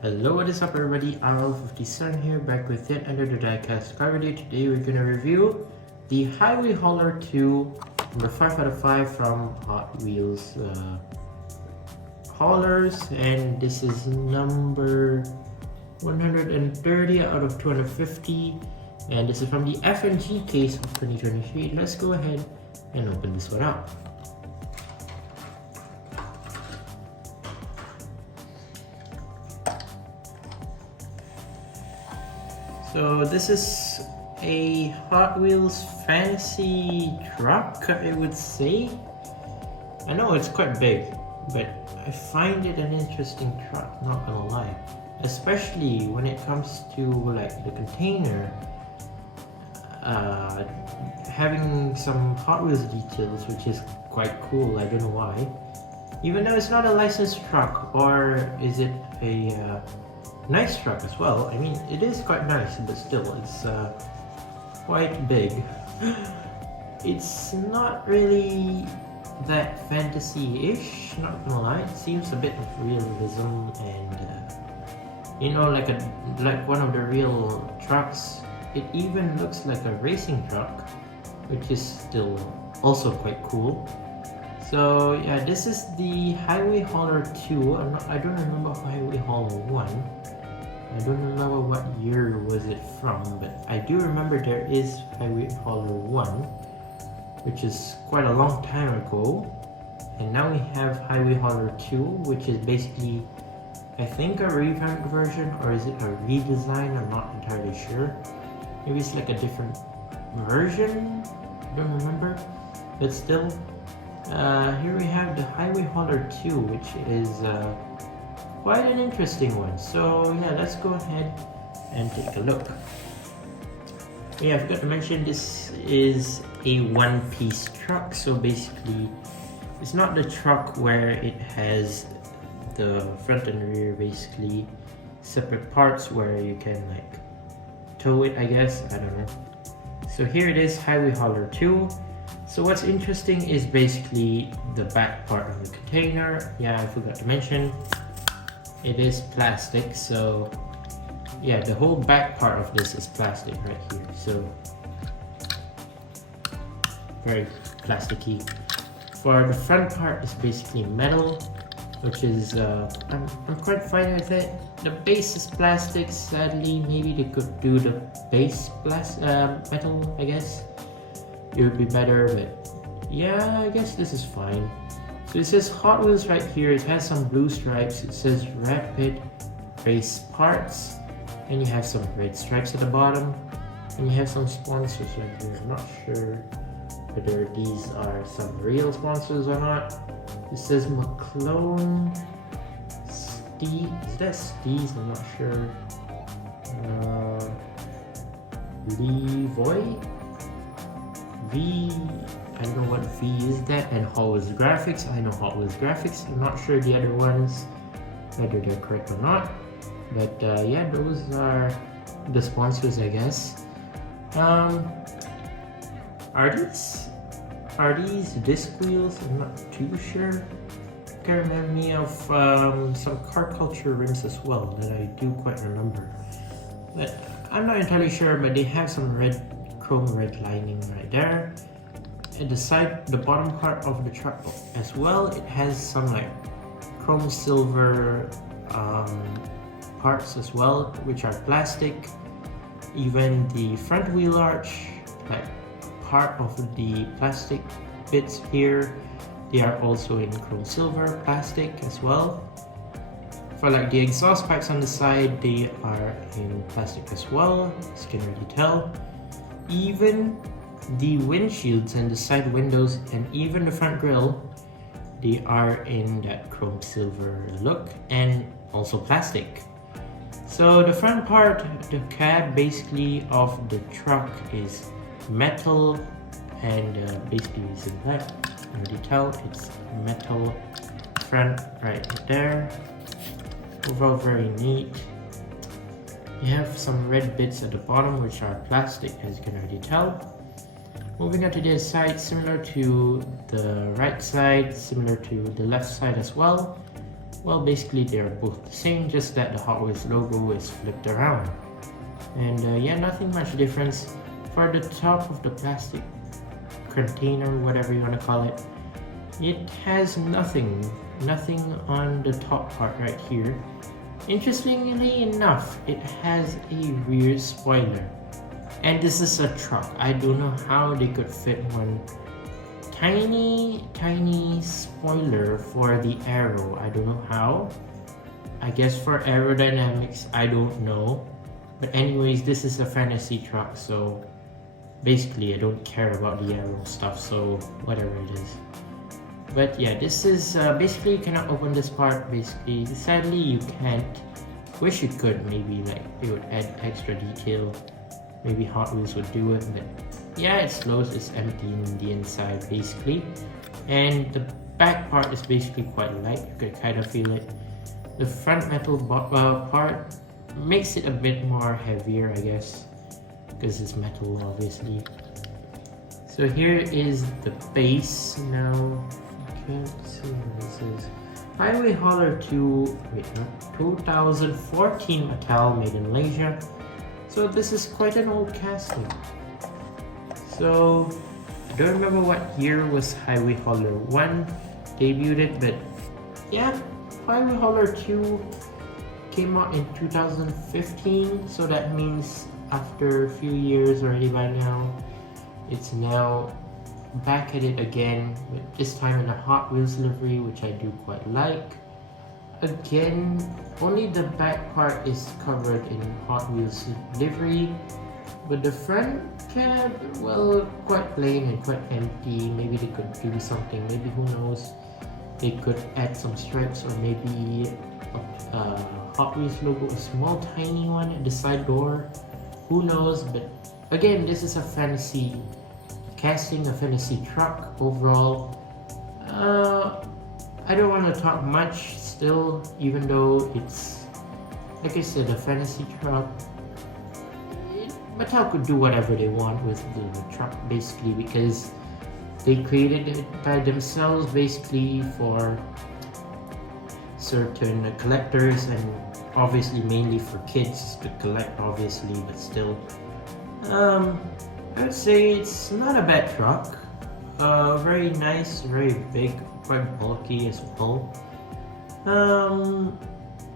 Hello, what is up everybody, RL57 here, back with yet another Diecast car video. Today we're gonna review the Hiway Hauler 2 number 5 out of 5 from Hot Wheels haulers, and this is number 130 out of 250, and this is from the FNG case of 2023. Let's go ahead and open this one up. So this is a Hot Wheels fantasy truck, I would say. I know it's quite big, but I find it an interesting truck, not gonna lie. Especially when it comes to like the container, having some Hot Wheels details, which is quite cool. I don't know why. Even though it's not a licensed truck, or is it a nice truck as well. I mean, it is quite nice, but still, it's quite big. It's not really that fantasy-ish, not gonna lie. It seems a bit of realism and you know, like one of the real trucks. It even looks like a racing truck, which is still also quite cool. So yeah, this is the Hiway Hauler 2. I don't remember Hiway Hauler 1. I don't remember what year was it from, but I do remember there is Hiway Hauler 1, which is quite a long time ago. And now we have Hiway Hauler 2, which is basically, I think, a revamped version, or is it a redesign? I'm not entirely sure. Maybe it's like a different version? I don't remember. But still, here we have the Hiway Hauler 2, which is quite an interesting one. So yeah, let's go ahead and take a look. Yeah, I forgot to mention this is a one-piece truck. So basically, it's not the truck where it has the front and rear basically separate parts where you can like tow it, I guess. I don't know. So here it is, Hiway Hauler 2. So what's interesting is basically the back part of the container. Yeah, I forgot to mention, it is plastic. So yeah, the whole back part of this is plastic right here. So very plasticky. For the front part is basically metal, which is I'm quite fine with it. The base is plastic. Sadly, maybe they could do the base metal, I guess. It would be better, but yeah, I guess this is fine. So it says Hot Wheels right here. It has some blue stripes. It says Rapid Race Parts, and you have some red stripes at the bottom, and you have some sponsors right here. I'm not sure whether these are some real sponsors or not. It says McClone Steve. Is that Steve's? I'm not sure. Levoy V. I don't know what V is that, and Hot Wheels Graphics. I know Hot Wheels Graphics. I'm not sure the other ones, whether they're correct or not. But yeah, those are the sponsors, I guess. Are these disc wheels? I'm not too sure. It can remind me of some car culture rims as well that I do quite remember. But I'm not entirely sure, but they have some chrome red lining right there. At the side, the bottom part of the truck as well, it has some like chrome silver parts as well, which are plastic. Even the front wheel arch, like part of the plastic bits here, they are also in chrome silver plastic as well. For like the exhaust pipes on the side, they are in plastic as well, as you can already tell. Even the windshields and the side windows and even the front grille, they are in that chrome silver look and also plastic. So the front part, the cab basically of the truck is metal, and basically you see that in detail, it's metal front right there. Overall very neat. You have some red bits at the bottom which are plastic, as you can already tell. Moving on to the other side, similar to the right side, similar to the left side as well. Well, basically they're both the same, just that the Hot Wheels logo is flipped around. And yeah, nothing much difference. For the top of the plastic container, whatever you want to call it, it has nothing on the top part right here. Interestingly enough, it has a rear spoiler. And this is a truck. I don't know how they could fit one tiny spoiler for the arrow. I don't know how. I guess for aerodynamics, I don't know. But anyways, this is a fantasy truck, so basically I don't care about the arrow stuff, so whatever it is. But yeah, this is basically you cannot open this part. Basically, sadly you can't. Wish you could, maybe like they would add extra detail. Maybe Hot Wheels would do it, but yeah, it's closed, it's empty in the inside basically. And the back part is basically quite light, you can kind of feel it. The front metal part makes it a bit more heavier, I guess, because it's metal obviously. So here is the base now. I can't see what this is. Hiway Hauler 2014 Mattel, made in Malaysia. So this is quite an old casting. So I don't remember what year was Hiway Hauler 1 debuted, but yeah, Hiway Hauler 2 came out in 2015, so that means after a few years already by now, it's now back at it again, but this time in a Hot Wheels livery, which I do quite like. Again, only the back part is covered in Hot Wheels livery, but the front cab, well, quite plain and quite empty. Maybe they could do something, maybe who knows, they could add some stripes or maybe a Hot Wheels logo, a small tiny one at the side door, who knows. But again, this is a fantasy casting, a fantasy truck overall. I don't want to talk much still, even though it's, like I said, a fantasy truck. Mattel could do whatever they want with the truck basically, because they created it by themselves basically for certain collectors, and obviously mainly for kids to collect obviously, but still. I would say it's not a bad truck. Very nice, very big, quite bulky as well.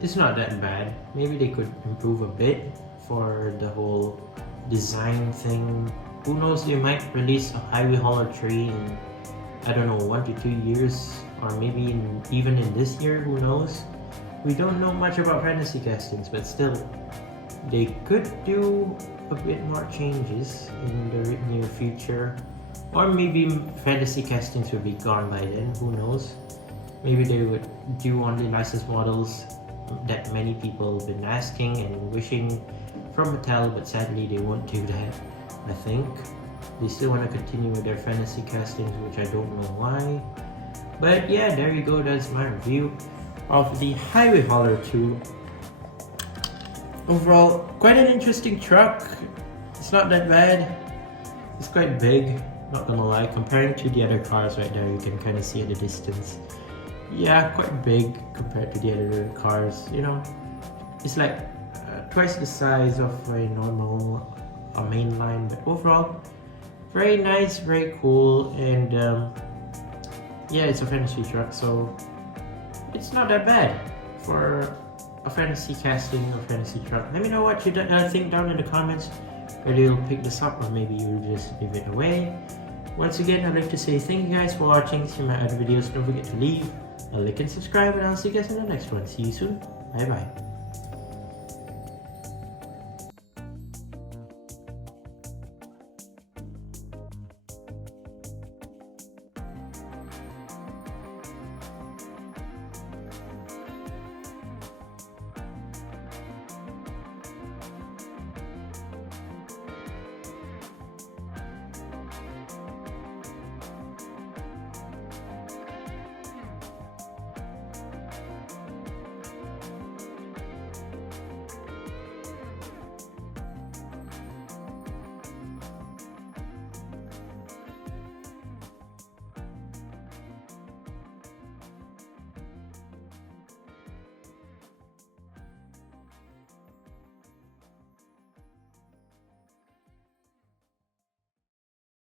It's not that bad. Maybe they could improve a bit for the whole design thing. Who knows, they might release a Hiway Hauler 3 in, I don't know, 1 to 2 years, or maybe even in this year, who knows. We don't know much about fantasy castings, but still, they could do a bit more changes in the near future. Or maybe fantasy castings will be gone by then, who knows. Maybe they would do only licensed models that many people have been asking and wishing from Mattel, but sadly they won't do that, I think. They still want to continue with their fantasy castings, which I don't know why. But yeah, there you go, that's my review of the Hiway Hauler 2. Overall, quite an interesting truck. It's not that bad. It's quite big, not gonna lie. Comparing to the other cars right there, you can kind of see at a distance. Yeah, quite big compared to the other cars, you know. It's like twice the size of a normal mainline, but overall, very nice, very cool, and yeah, it's a fantasy truck, so it's not that bad for a fantasy casting or fantasy truck. Let me know what you think down in the comments, whether you'll pick this up or maybe you'll just give it away. Once again, I'd like to say thank you guys for watching. See my other videos. Don't forget to leave a like and subscribe, and I'll see you guys in the next one. See you soon. Bye bye.